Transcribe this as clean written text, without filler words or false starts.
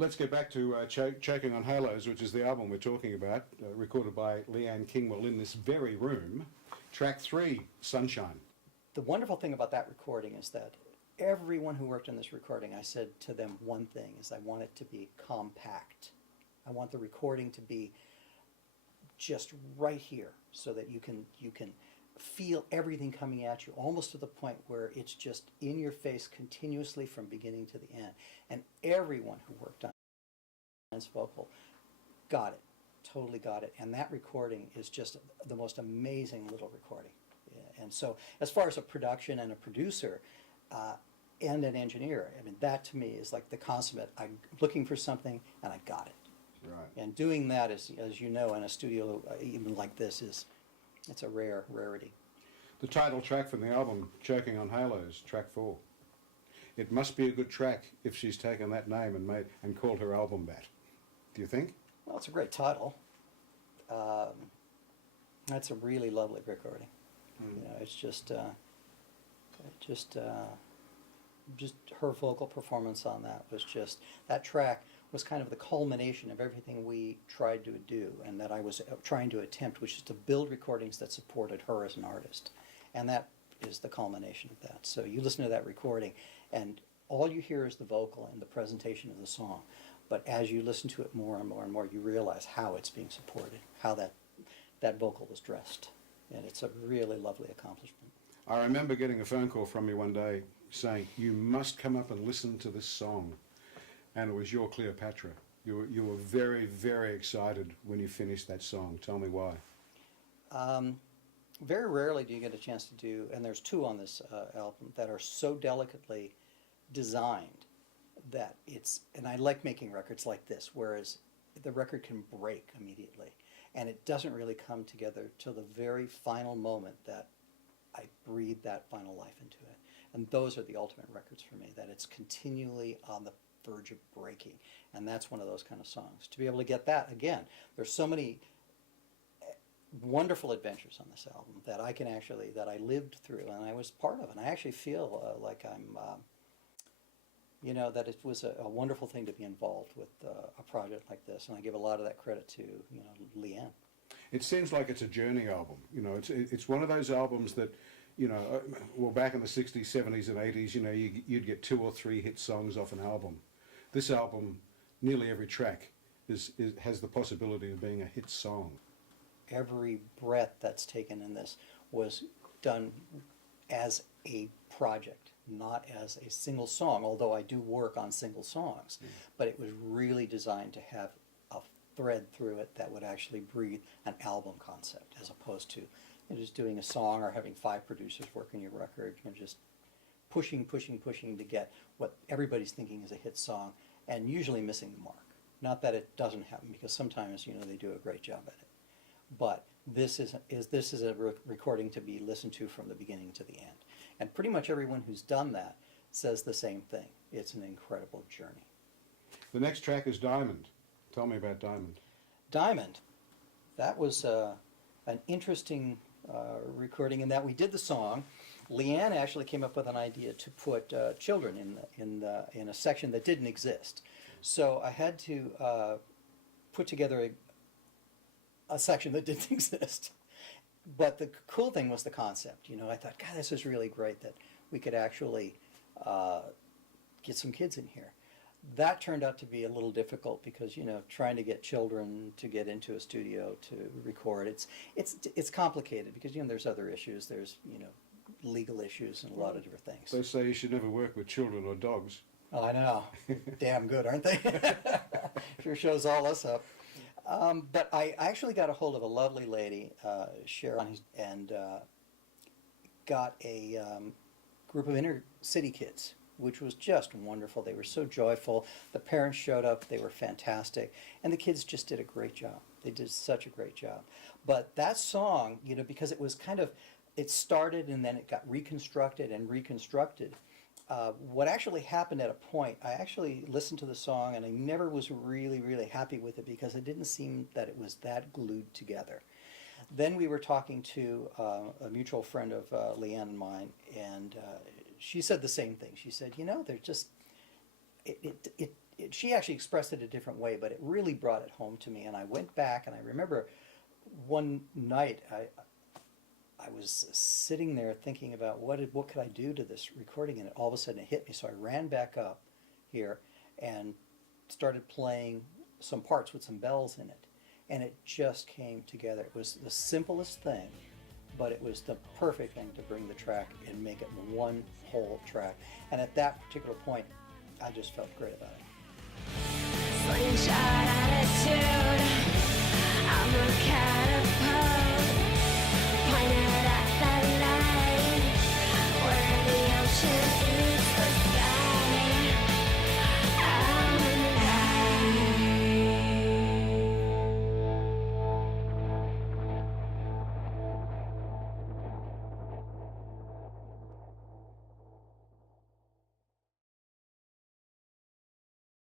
Let's get back to Choking on Halos, which is the album we're talking about, recorded by Leanne Kingwell in this very room. Track 3, Sunshine. The wonderful thing about that recording is that everyone who worked on this recording, I said to them one thing, is I want it to be compact. I want the recording to be just right here so that you can feel everything coming at you, almost to the point where it's just in your face continuously from beginning to the end. And everyone who worked on this vocal got it, totally got it. And that recording is just the most amazing little recording. Yeah. And so as far as a production and a producer and an engineer, I mean, that to me is like the consummate. I'm looking for something and I got it. Right. And doing that, as you know, in a studio even like this, it's a rarity. The title track from the album, Choking on Halos, track 4. It must be a good track if she's taken that name and called her album that. Do you think? Well, it's a great title. That's a really lovely recording. You know, it's just her vocal performance on that was just, that track was kind of the culmination of everything we tried to do and that I was trying to attempt, which is to build recordings that supported her as an artist. And that is the culmination of that. So you listen to that recording and all you hear is the vocal and the presentation of the song. But as you listen to it more and more and more, you realize how it's being supported, how that vocal was dressed. And it's a really lovely accomplishment. I remember getting a phone call from you one day saying, you must come up and listen to this song. And it was your Cleopatra. You were very, very excited when you finished that song. Tell me why. Very rarely do you get a chance to do, and there's 2 on this album that are so delicately designed that it's, and I like making records like this, whereas the record can break immediately. And it doesn't really come together till the very final moment that I breathe that final life into it. And those are the ultimate records for me, that it's continually on the verge of breaking. And that's one of those kind of songs. To be able to get that, again, there's so many wonderful adventures on this album that I can actually, that I lived through and I was part of. And I actually feel like I'm, you know, that it was a wonderful thing to be involved with a project like this. And I give a lot of that credit to, you know, Leanne. It seems like it's a journey album. You know, it's one of those albums that, you know, well, back in the 60s, 70s and 80s, you know, you'd get 2 or 3 hit songs off an album. This album, nearly every track has the possibility of being a hit song. Every breath that's taken in this was done as a project, not as a single song, although I do work on single songs. But it was really designed to have a thread through it that would actually breathe an album concept, as opposed to, you know, just doing a song or having 5 producers working your record, you know, just pushing to get what everybo's thinking is a hit song, and usually missing the mark. Not that it doesn't happen, because sometimes, you know, they do a great job at it. But this is a recording to be listened to from the beginning to the end. And pretty much everyone who's done that says the same thing. It's an incredible journey. The next track is Diamond. Tell me about Diamond. Diamond. That was an interesting recording in that we did the song. Leanne actually came up with an idea to put children in a section that didn't exist. So I had to put together a section that didn't exist. But the cool thing was the concept. You know, I thought, God, this is really great that we could actually get some kids in here. That turned out to be a little difficult because, you know, trying to get children to get into a studio to record, it's complicated because, you know, there's other issues. There's, you know, legal issues and a lot of different things. They say you should never work with children or dogs. Oh, I know. Damn good, aren't they? Sure shows all us up. But I actually got a hold of a lovely lady, Sharon, and got a group of inner city kids, which was just wonderful. They were so joyful. The parents showed up. They were fantastic. And the kids just did a great job. They did such a great job. But that song, you know, because it was kind of, it started and then it got reconstructed and reconstructed. What actually happened at a point, I actually listened to the song and I never was really, really happy with it because it didn't seem that it was that glued together. Then we were talking to a mutual friend of Leanne and mine, and she said the same thing. She said, you know, they're just, it she actually expressed it a different way, but it really brought it home to me. And I went back, and I remember one night I was sitting there thinking about what could I do to this recording, and all of a sudden it hit me. So I ran back up here and started playing some parts with some bells in it, and it just came together. It was the simplest thing, but it was the perfect thing to bring the track and make it one whole track. And at that particular point, I just felt great about it. Slingshot attitude, I'm a catapult.